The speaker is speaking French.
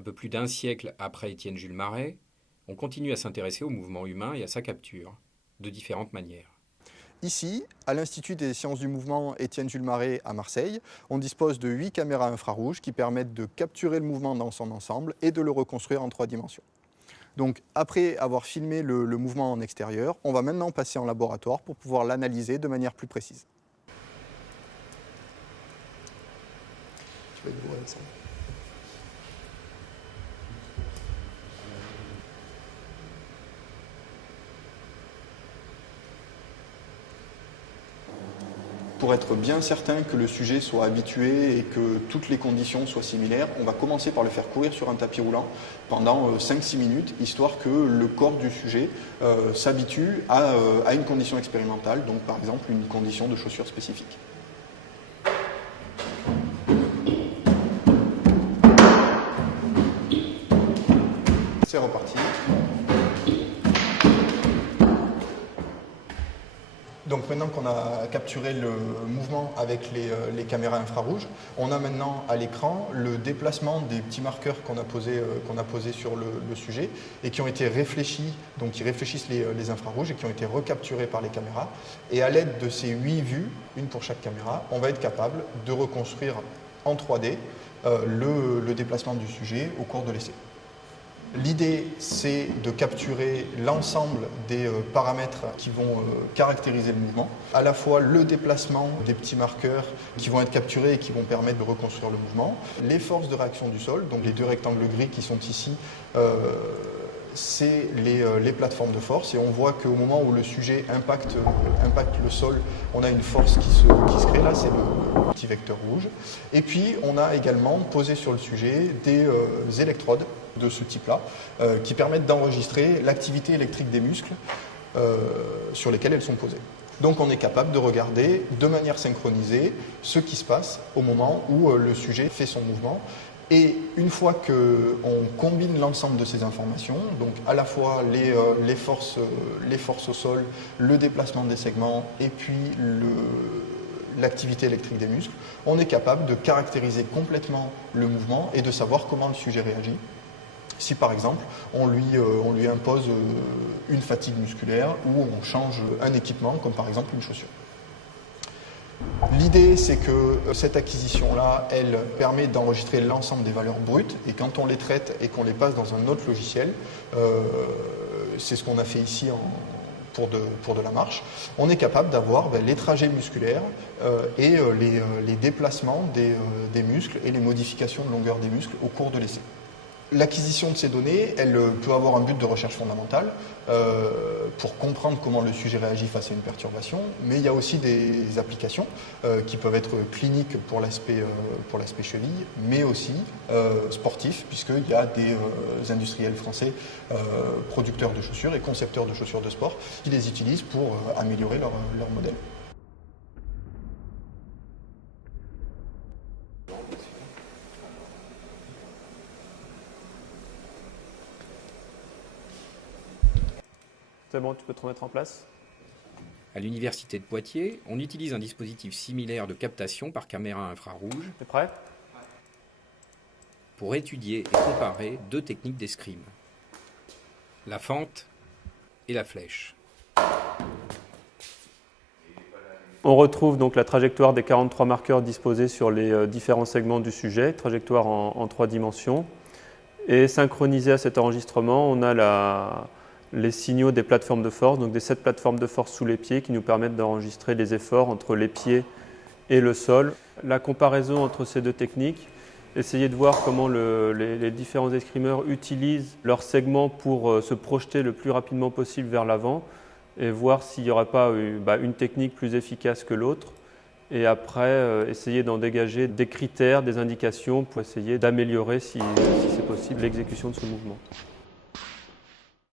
Un peu plus d'un siècle après Étienne Jules Marey, on continue à s'intéresser au mouvement humain et à sa capture, de différentes manières. Ici, à l'Institut des sciences du mouvement Étienne Jules Marey à Marseille, on dispose de 8 caméras infrarouges qui permettent de capturer le mouvement dans son ensemble et de le reconstruire en 3 dimensions. Donc après avoir filmé le mouvement en extérieur, on va maintenant passer en laboratoire pour pouvoir l'analyser de manière plus précise. Tu vas être beau avec ça. Pour être bien certain que le sujet soit habitué et que toutes les conditions soient similaires, on va commencer par le faire courir sur un tapis roulant pendant 5-6 minutes, histoire que le corps du sujet s'habitue à une condition expérimentale, donc par exemple une condition de chaussure spécifique. C'est reparti. Donc maintenant qu'on a capturé le mouvement avec les caméras infrarouges, on a maintenant à l'écran le déplacement des petits marqueurs qu'on a posés sur le sujet et qui ont été réfléchis, donc qui réfléchissent les infrarouges et qui ont été recapturés par les caméras. Et à l'aide de ces 8 vues, une pour chaque caméra, on va être capable de reconstruire en 3D le déplacement du sujet au cours de l'essai. L'idée, c'est de capturer l'ensemble des paramètres qui vont caractériser le mouvement, à la fois le déplacement des petits marqueurs qui vont être capturés et qui vont permettre de reconstruire le mouvement, les forces de réaction du sol, donc les 2 rectangles gris qui sont ici, c'est les plateformes de force, et on voit qu'au moment où le sujet impacte le sol, on a une force qui se crée, là c'est le petit vecteur rouge. Et puis on a également posé sur le sujet des électrodes de ce type-là, qui permettent d'enregistrer l'activité électrique des muscles sur lesquels elles sont posées. Donc on est capable de regarder de manière synchronisée ce qui se passe au moment où le sujet fait son mouvement. Et une fois qu'on combine l'ensemble de ces informations, donc à la fois les forces au sol, le déplacement des segments et puis l'activité électrique des muscles, on est capable de caractériser complètement le mouvement et de savoir comment le sujet réagit. Si par exemple on lui impose une fatigue musculaire ou on change un équipement comme par exemple une chaussure. L'idée, c'est que cette acquisition-là, elle permet d'enregistrer l'ensemble des valeurs brutes et quand on les traite et qu'on les passe dans un autre logiciel, c'est ce qu'on a fait ici pour de la marche, on est capable d'avoir les trajets musculaires et les déplacements des muscles et les modifications de longueur des muscles au cours de l'essai. L'acquisition de ces données, elle peut avoir un but de recherche fondamentale pour comprendre comment le sujet réagit face à une perturbation, mais il y a aussi des applications qui peuvent être cliniques pour l'aspect cheville, mais aussi sportifs, puisqu'il y a des industriels français producteurs de chaussures et concepteurs de chaussures de sport qui les utilisent pour améliorer leur modèle. C'est bon, tu peux te remettre en place. À l'université de Poitiers, on utilise un dispositif similaire de captation par caméra infrarouge. T'es prêt? Pour étudier et comparer 2 techniques d'escrime, la fente et la flèche. On retrouve donc la trajectoire des 43 marqueurs disposés sur les différents segments du sujet, trajectoire en 3 dimensions. Et synchronisé à cet enregistrement, on a les signaux des plateformes de force, donc des 7 plateformes de force sous les pieds qui nous permettent d'enregistrer les efforts entre les pieds et le sol. La comparaison entre ces 2 techniques, essayer de voir comment les différents escrimeurs utilisent leurs segments pour se projeter le plus rapidement possible vers l'avant et voir s'il n'y aura pas une technique plus efficace que l'autre. Et après, essayer d'en dégager des critères, des indications pour essayer d'améliorer, si c'est possible, l'exécution de ce mouvement.